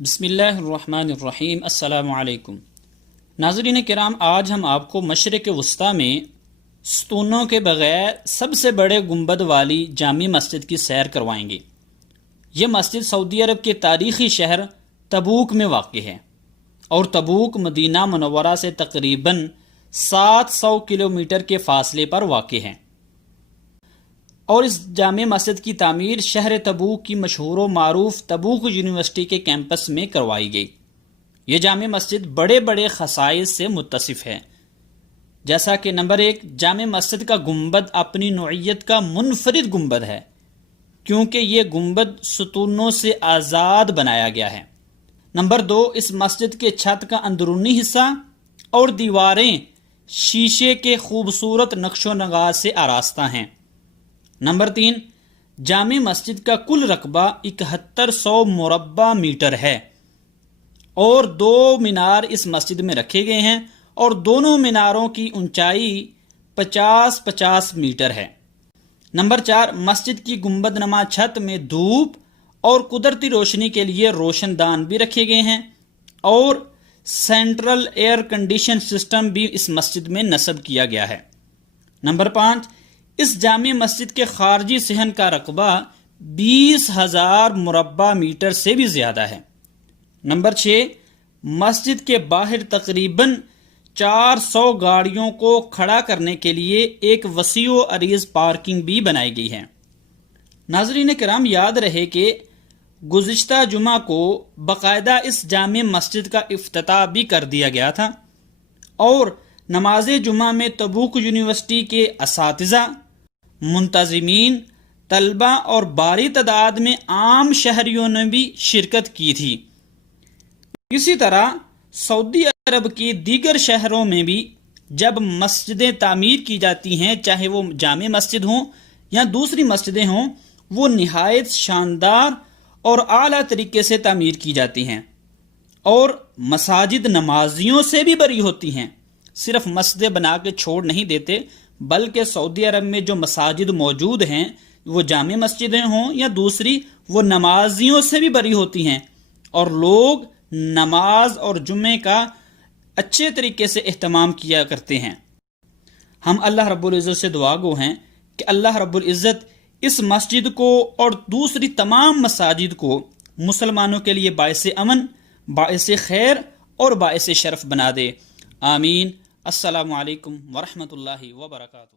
بسم اللہ الرحمن الرحیم۔ السلام علیکم ناظرین کرام، آج ہم آپ کو مشرق وسطیٰ میں ستونوں کے بغیر سب سے بڑے گنبد والی جامع مسجد کی سیر کروائیں گے۔ یہ مسجد سعودی عرب کے تاریخی شہر تبوک میں واقع ہے اور تبوک مدینہ منورہ سے تقریباً 700 کلومیٹر کے فاصلے پر واقع ہے، اور اس جامع مسجد کی تعمیر شہر تبوک کی مشہور و معروف تبوک یونیورسٹی کے کیمپس میں کروائی گئی۔ یہ جامع مسجد بڑے بڑے خصائص سے متصف ہے، جیسا کہ نمبر 1، جامع مسجد کا گنبد اپنی نوعیت کا منفرد گنبد ہے، کیونکہ یہ گنبد ستونوں سے آزاد بنایا گیا ہے۔ نمبر 2، اس مسجد کے چھت کا اندرونی حصہ اور دیواریں شیشے کے خوبصورت نقش و نگار سے آراستہ ہیں۔ نمبر 3، جامع مسجد کا کل رقبہ 7100 مربع میٹر ہے اور 2 مینار اس مسجد میں رکھے گئے ہیں اور دونوں میناروں کی اونچائی 50-50 میٹر ہے۔ نمبر 4، مسجد کی گنبد نما چھت میں دھوپ اور قدرتی روشنی کے لیے روشن دان بھی رکھے گئے ہیں اور سینٹرل ایئر کنڈیشن سسٹم بھی اس مسجد میں نصب کیا گیا ہے۔ نمبر 5، اس جامع مسجد کے خارجی صحن کا رقبہ 20,000 مربع میٹر سے بھی زیادہ ہے۔ نمبر 6، مسجد کے باہر تقریباً 400 گاڑیوں کو کھڑا کرنے کے لیے ایک وسیع و عریض پارکنگ بھی بنائی گئی ہے۔ ناظرین کرام، یاد رہے کہ گزشتہ جمعہ کو باقاعدہ اس جامع مسجد کا افتتاح بھی کر دیا گیا تھا اور نماز جمعہ میں تبوک یونیورسٹی کے اساتذہ، منتظمین، طلبہ اور باری تعداد میں عام شہریوں نے بھی شرکت کی تھی۔ اسی طرح سعودی عرب کے دیگر شہروں میں بھی جب مسجدیں تعمیر کی جاتی ہیں، چاہے وہ جامع مسجد ہوں یا دوسری مسجدیں ہوں، وہ نہایت شاندار اور اعلیٰ طریقے سے تعمیر کی جاتی ہیں اور مساجد نمازیوں سے بھی بری ہوتی ہیں۔ صرف مسجدیں بنا کے چھوڑ نہیں دیتے، بلکہ سعودی عرب میں جو مساجد موجود ہیں، وہ جامع مسجدیں ہوں یا دوسری، وہ نمازیوں سے بھی بری ہوتی ہیں اور لوگ نماز اور جمعے کا اچھے طریقے سے اہتمام کیا کرتے ہیں۔ ہم اللہ رب العزت سے دعا گو ہیں کہ اللہ رب العزت اس مسجد کو اور دوسری تمام مساجد کو مسلمانوں کے لیے باعث امن، باعث خیر اور باعث شرف بنا دے۔ آمین۔ السلام علیکم ورحمۃ اللہ وبرکاتہ۔